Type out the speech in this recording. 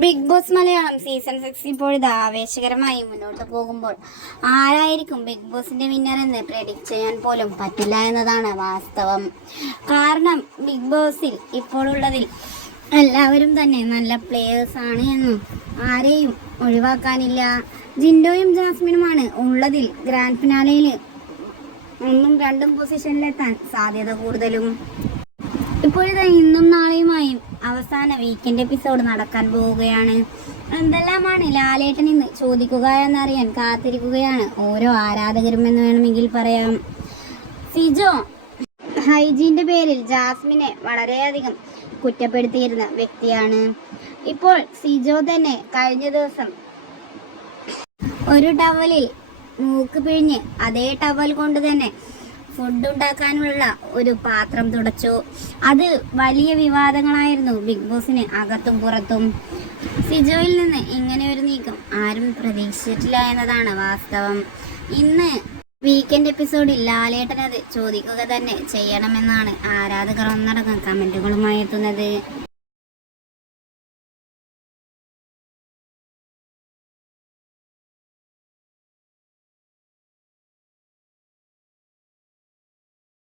Bigg Boss Malayalam season six ഇപ്പോഴിത് ആവേശകരമായി മുന്നോട്ട് പോകുമ്പോൾ ആരായിരിക്കും ബിഗ് ബോസിന്റെ വിന്നർ എന്ന് പ്രെഡിക്റ്റ് ചെയ്യാൻ പോലും പറ്റില്ല എന്നതാണ് വാസ്തവം. കാരണം ബിഗ് ബോസിൽ ഇപ്പോഴുള്ളതിൽ എല്ലാവരും തന്നെ നല്ല പ്ലേയേഴ്സ് ആണ് എന്നും ആരെയും ഒഴിവാക്കാനില്ല. ജിൻഡോയും ജാസ്മിനുമാണ് ഉള്ളതിൽ ഗ്രാൻഡ് ഫിനാലയിൽ ഒന്നും രണ്ടും പൊസിഷനിലെത്താൻ സാധ്യത കൂടുതലും. ഇപ്പോഴിത് ഇന്നും നാളെയുമായും അവസാന വീക്കെൻഡ് എപ്പിസോഡ് നടക്കാൻ പോവുകയാണ്. എന്തെല്ലാമാണ് ലാലേട്ടൻ ഇന്ന് ചോദിക്കുക എന്നറിയാൻ കാത്തിരിക്കുകയാണ്. ഓരോ ആരാധകരും എന്ന് വേണമെങ്കിൽ പറയാം. സിജോ ഹൈജീന്റെ പേരിൽ ജാസ്മിനെ വളരെയധികം കുറ്റപ്പെടുത്തിയിരുന്ന വ്യക്തിയാണ്. ഇപ്പോൾ സിജോ തന്നെ കഴിഞ്ഞ ദിവസം ഒരു ടവലിൽ മൂക്ക് പിഴിഞ്ഞ് അതേ ടവൽ കൊണ്ട് തന്നെ ഫുഡ് ഉണ്ടാക്കാനുള്ള ഒരു പാത്രം തുടച്ചു. അത് വലിയ വിവാദങ്ങളായിരുന്നു. ബിഗ് ബോസിന് അകത്തും പുറത്തും. സിജോയിൽ നിന്ന് ഇങ്ങനെ ഒരു നീക്കം ആരും പ്രതീക്ഷിച്ചിട്ടില്ല എന്നതാണ് വാസ്തവം. ഇന്ന് വീക്കെൻഡ് എപ്പിസോഡിൽ ലാലേട്ടനത് ചോദിക്കുക തന്നെ ചെയ്യണമെന്നാണ് ആരാധകർ ഒന്നടങ്കം കമന്റുകളുമായി എത്തുന്നത്.